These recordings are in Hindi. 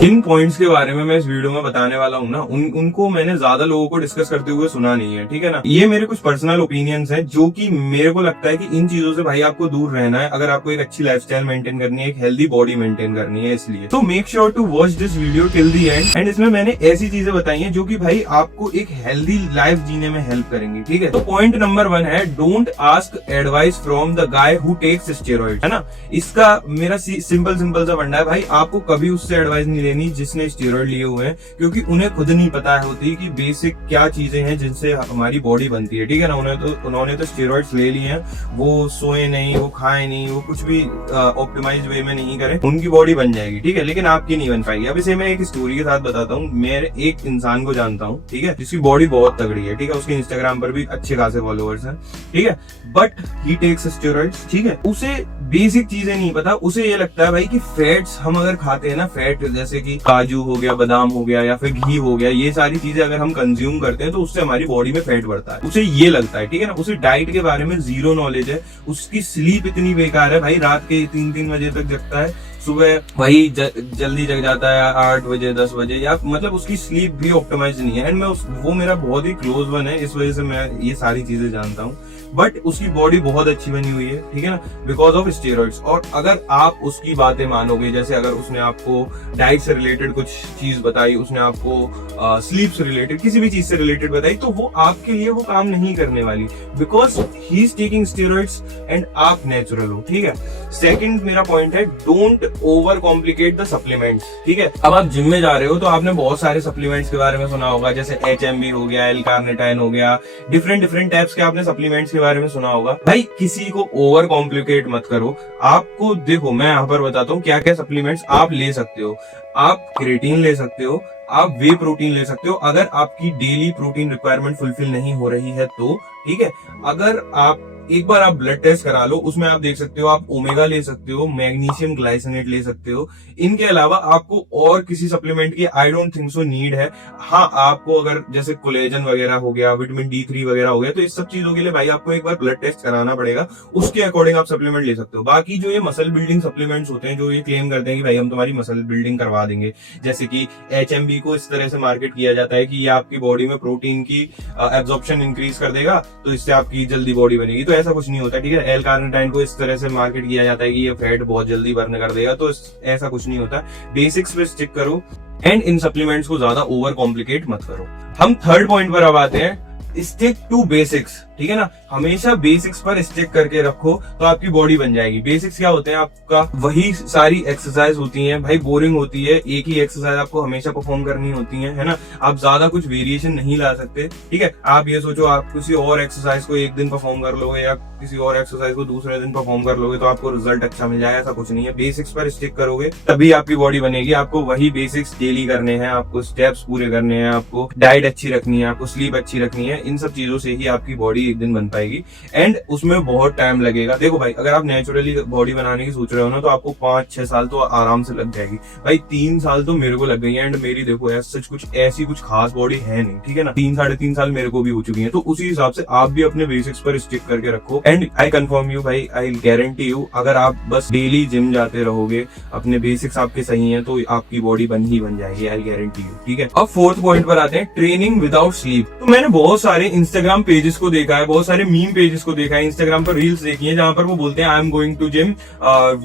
जिन पॉइंट्स के बारे में मैं इस वीडियो में बताने वाला हूँ ना, उनको मैंने ज्यादा लोगों को डिस्कस करते हुए सुना नहीं है, ठीक है ना। ये मेरे कुछ पर्सनल ओपिनियंस हैं जो कि मेरे को लगता है कि इन चीजों से भाई आपको दूर रहना है अगर आपको एक अच्छी लाइफस्टाइल मेंटेन करनी है, एक हेल्दी बॉडी मेंटेन करनी है। इसलिए तो make sure to watch this video till the end. And इसमें मैंने ऐसी चीजें बताई हैं जो कि भाई आपको एक हेल्दी लाइफ जीने में हेल्प करेंगी, ठीक है। तो पॉइंट नंबर 1 है, don't ask advice from the guy who takes steroid, है ना। इसका मेरा सिंपल सा फंडा है भाई, आपको कभी उससे एडवाइस नहीं लेनी जिसने स्टेरॉइड लिए हुए हैं, क्योंकि उन्हें खुद नहीं पता होती कि बेसिक क्या चीजें हैं जिनसे हमारी बॉडी बनती है, ठीक है ना। उन्होंने तो स्टेरॉइड्स ले लिए हैं, वो सोए नहीं, वो खाए नहीं, वो कुछ भी ऑप्टिमाइज्ड वे में नहीं करे, उनकी बॉडी बन जाएगी, ठीक है, लेकिन आपकी नहीं बन पाएगी। अब इसे मैं एक स्टोरी के साथ बताता हूँ। मैं एक इंसान को जानता हूँ, ठीक है, जिसकी बॉडी बहुत तगड़ी है, ठीक है, उसके इंस्टाग्राम पर भी अच्छे खासे फॉलोअर्स हैं, ठीक है, बट ही टेक्स स्टेरॉइड्स, ठीक है। उसे बेसिक चीजें नहीं पता, उसे ये लगता है भाई कि फैट्स हम अगर खाते हैं ना, फैट जैसे कि काजू हो गया, बादाम हो गया या फिर घी हो गया, ये सारी चीजें अगर हम कंज्यूम करते हैं तो उससे हमारी बॉडी में फैट बढ़ता है, उसे ये लगता है, ठीक है ना। उसे डाइट के बारे में जीरो नॉलेज है, उसकी स्लीप इतनी बेकार है भाई, रात के 3-3 बजे तक जगता है, सुबह वही जल्दी जग जाता है 8 बजे 10 बजे, या मतलब उसकी स्लीप भी ऑप्टिमाइज नहीं है। एंड वो मेरा बहुत ही क्लोज वन है, इस वजह से मैं ये सारी चीजें जानता हूँ, बट उसकी बॉडी बहुत अच्छी बनी हुई है, ठीक है ना, बिकॉज ऑफ स्टेरॉइड्स। और अगर आप उसकी बातें मानोगे, जैसे अगर उसने आपको डाइट से रिलेटेड कुछ चीज बताई, उसने आपको स्लीप से रिलेटेड किसी भी चीज से रिलेटेड बताई, तो वो आपके लिए वो काम नहीं करने वाली, because he is taking steroids and आप नेचुरल हो, ठीक है। सेकंड मेरा पॉइंट है, don't over complicate the supplements, ठीक है। अब आप जिम में जा रहे हो तो आपने बहुत सारे सप्लीमेंट्स के बारे में सुना होगा, जैसे HMB हो गया, L-कार्निटाइन हो गया, डिफरेंट टाइप्स के आपने सप्लीमेंट्स के बारे में सुना होगा। भाई किसी को ओवर कॉम्प्लिकेट मत करो। आपको देखो, मैं यहाँ पर बताता हूँ क्या क्या सप्लीमेंट्स आप ले सकते हो। आप क्रिएटिन ले सकते हो, आप वे प्रोटीन ले सकते हो अगर आपकी डेली प्रोटीन रिक्वायरमेंट फुलफिल नहीं हो रही है तो, ठीक है। अगर आप एक बार आप ब्लड टेस्ट करा लो, उसमें आप देख सकते हो, आप ओमेगा ले सकते हो, मैग्नीशियम ग्लाइसिनेट ले सकते हो। इनके अलावा आपको और किसी सप्लीमेंट की I don't think so need है। हाँ, आपको अगर जैसे कोलेजन वगैरह हो गया, विटामिन D3 वगैरह हो गया, तो इस सब चीजों के लिए भाई आपको एक बार ब्लड टेस्ट कराना पड़ेगा, उसके अकॉर्डिंग आप सप्लीमेंट ले सकते हो। बाकी जो ये मसल बिल्डिंग सप्लीमेंट्स होते हैं, जो ये क्लेम करते हैं कि भाई हम तुम्हारी मसल बिल्डिंग करवा देंगे, जैसे कि HMB को इस तरह से मार्केट किया जाता है कि ये आपकी बॉडी में प्रोटीन की एब्जॉर्प्शन इंक्रीज कर देगा, तो इससे आपकी जल्दी बॉडी बनेगी, तो ऐसा कुछ नहीं होता, ठीक है। L-कार्निटाइन को इस तरह से मार्केट किया जाता है कि ये फैट बहुत जल्दी बर्न कर देगा, तो ऐसा कुछ नहीं होता। बेसिक्स पे स्टिक करो एंड इन सप्लीमेंट्स को ज्यादा ओवर कॉम्प्लिकेट मत करो। हम थर्ड पॉइंट पर अब आते हैं, स्टिक टू बेसिक्स, ठीक है ना। हमेशा बेसिक्स पर स्टिक करके रखो तो आपकी बॉडी बन जाएगी। बेसिक्स क्या होते हैं? आपका वही सारी एक्सरसाइज होती हैं भाई, बोरिंग होती है, एक ही एक्सरसाइज आपको हमेशा परफॉर्म करनी होती है ना। आप ज्यादा कुछ वेरिएशन नहीं ला सकते, ठीक है। आप ये सोचो आप किसी और एक्सरसाइज को एक दिन परफॉर्म कर लोगे या किसी और एक्सरसाइज को दूसरे दिन परफॉर्म कर लोगे तो आपको रिजल्ट अच्छा मिल जाएगा, ऐसा कुछ नहीं है। बेसिक्स पर स्टिक करोगे तभी आपकी बॉडी बनेगी। आपको वही बेसिक्स डेली करने हैं, आपको स्टेप्स पूरे करने हैं, आपको डाइट अच्छी रखनी है, आपको स्लीप अच्छी रखनी है। इन सब चीजों से ही आपकी बॉडी एक दिन बन पाएगी एंड उसमें बहुत टाइम लगेगा। देखो भाई, अगर आप नेचुरली बॉडी बनाने की सोच रहे हो ना, तो आपको 5-6 साल तो आराम से लग जाएगी भाई। 3 साल तो मेरे को लग गई है एंड मेरी देखो ऐसी कुछ खास बॉडी है नहीं, ठीक है ना। 3-3.5 साल मेरे को भी हो चुकी है, तो उसी हिसाब से आप भी अपने बेसिक्स पर स्टिक करके रखो एंड आई कंफर्म यू भाई, आई गारंटी यू, अगर आप बस डेली जिम जाते रहोगे, अपने बेसिक्स आपके सही हैं, तो आपकी बॉडी बन जाएगी, आई गारंटी यू, ठीक है। अब फोर्थ पॉइंट पर आते हैं, ट्रेनिंग विदाउट स्लीप। तो मैंने बहुत सारे इंस्टाग्राम पेजेस को देखा है, बहुत सारे मीम पेजेस को देखा है, इंस्टाग्राम पर रील्स देखी है, जहां पर वो बोलते हैं I am going to gym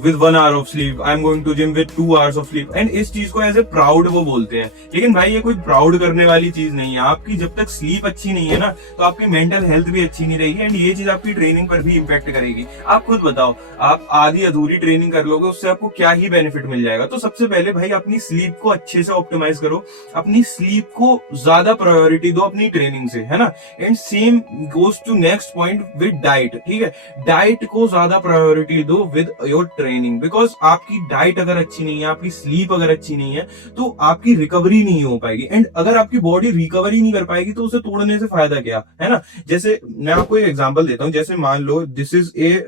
with 1 hour of sleep, I am going to gym with 2 hours of sleep, and इस चीज को एज ए प्राउड वो बोलते हैं। लेकिन भाई ये कोई प्राउड करने वाली चीज नहीं है। आपकी जब तक स्लीप अच्छी नहीं है ना, तो आपकी मेंटल हेल्थ भी अच्छी नहीं रहेगी एंड ये चीज आपकी ट्रेनिंग पर भी इम्पैक्ट करेगी। आप खुद बताओ, आप आधी अधूरी ट्रेनिंग कर लोगे, उससे आपको क्या ही बेनिफिट मिल जाएगा। तो सबसे पहले भाई अपनी स्लीप को अच्छे से ऑप्टिमाइज करो, अपनी स्लीप को ज्यादा प्रायोरिटी दो अपनी ट्रेनिंग से, है ना। And same goes to next point with diet, ठीक है। डाइट को ज्यादा प्रायोरिटी दो विद योर ट्रेनिंग, बिकॉज आपकी डाइट अगर अच्छी नहीं है, आपकी स्लीप अगर अच्छी नहीं है, तो आपकी रिकवरी नहीं हो पाएगी एंड अगर आपकी बॉडी रिकवरी नहीं कर पाएगी तो उसे तोड़ने से फायदा क्या है ना। जैसे मैं आपको एक एग्जांपल देता हूँ, जैसे मान लो दिस इज ए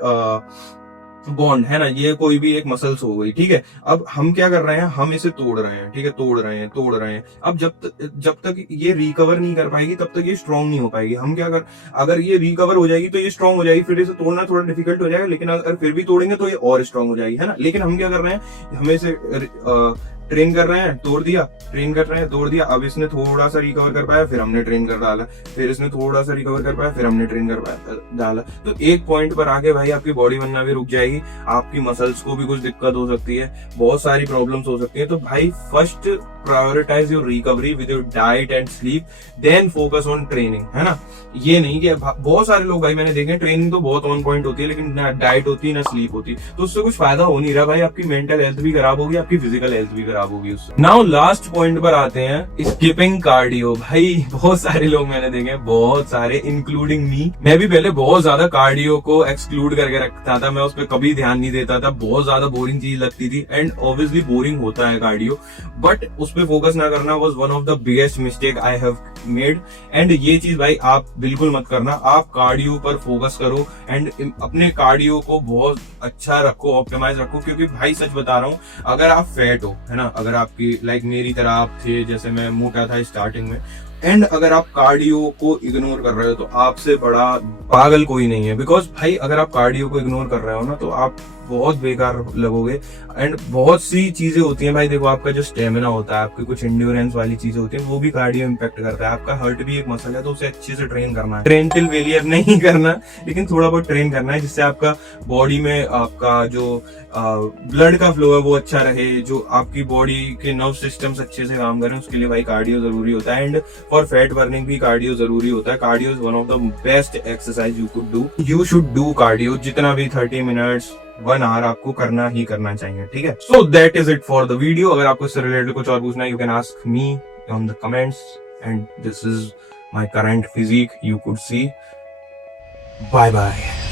बॉन्ड, है ना, ये कोई भी एक मसल्स हो गई, ठीक है। अब हम क्या कर रहे हैं, हम इसे तोड़ रहे हैं, ठीक है, तोड़ रहे हैं। अब जब तक ये रिकवर नहीं कर पाएगी तब तक ये स्ट्रांग नहीं हो पाएगी। हम क्या कर, अगर ये रिकवर हो जाएगी तो ये स्ट्रांग हो जाएगी, फिर इसे तोड़ना थोड़ा डिफिकल्ट हो जाएगा, लेकिन अगर फिर भी तोड़ेंगे तो ये और स्ट्रांग हो जाएगी, है ना। लेकिन हम क्या कर रहे हैं, हमें इसे ट्रेन कर रहे हैं तोड़ दिया, ट्रेन कर रहे हैं तोड़ दिया, अब इसने थोड़ा सा रिकवर कर पाया, फिर हमने ट्रेन कर डाला, फिर इसने थोड़ा सा रिकवर कर पाया, फिर हमने ट्रेन कर पाया डाला। तो एक पॉइंट पर आके भाई आपकी बॉडी बनना भी रुक जाएगी, आपकी मसल्स को भी कुछ दिक्कत हो सकती है, बहुत सारी प्रॉब्लम्स हो सकती है। तो भाई first prioritize your recovery with your diet and sleep, then focus on training, है ना। ये नहीं कि बहुत सारे लोग भाई मैंने देखे ट्रेनिंग तो बहुत ऑन पॉइंट होती है, लेकिन ना डाइट होती है ना स्लीप होती, तो उससे कुछ फायदा हो नहीं रहा भाई, आपकी मेंटल हेल्थ भी खराब होगी, आपकी फिजिकल हेल्थ भी खराब होगी उससे। नाउ लास्ट पॉइंट पर आते हैं, स्किपिंग कार्डियो। भाई बहुत सारे लोग मैंने देखे, बहुत सारे इंक्लूडिंग मी, मैं भी पहले बहुत ज्यादा कार्डियो को एक्सक्लूड करके रखता था, मैं उस पर कभी ध्यान नहीं देता था, बहुत ज्यादा बोरिंग चीज लगती थी, एंड ऑब्वियसली बोरिंग होता है कार्डियो, बट उस पर फोकस ना करना was one of the biggest mistake I have made. And ये चीज भाई आप बिल्कुल मत करना, आप कार्डियो पर फोकस करो एंड अपने कार्डियो को बहुत अच्छा रखो, ऑप्टिमाइज रखो, क्योंकि भाई सच बता रहा हूँ, अगर आप फैट हो, है ना, अगर आपकी लाइक मेरी तरह आप थे, जैसे मैं मोटा था स्टार्टिंग में, एंड अगर आप कार्डियो को इग्नोर कर रहे हो तो आपसे बड़ा पागल कोई नहीं है। बिकॉज भाई अगर आप कार्डियो को इग्नोर कर रहे हो ना तो आप बहुत बेकार लगोगे, एंड बहुत सी चीजें होती हैं भाई, देखो आपका जो स्टेमिना होता है, आपकी कुछ इंड्योरेंस वाली चीजें होती हैं, वो भी कार्डियो इम्पैक्ट करता है। आपका हार्ट भी एक मसल है, तो उसे अच्छे से ट्रेन करना है, ट्रेन टिल फेलियर नहीं करना, लेकिन थोड़ा बहुत ट्रेन करना है, जिससे आपका बॉडी में आपका जो ब्लड का फ्लो है वो अच्छा रहे, जो आपकी बॉडी के नर्व सिस्टम्स अच्छे से काम करें, उसके लिए भाई कार्डियो जरूरी होता है। एंड फॉर फैट बर्निंग भी कार्डियो जरूरी होता है। Cardio is one of the best exercise you could do, you should do cardio, जितना भी 30 मिनट्स 1 आवर आपको करना ही करना चाहिए, ठीक है। So that is it for the video. अगर आपको इससे रिलेटेड कुछ और पूछना है, you can ask me on the comments, and this is my current physique, you could see. Bye bye.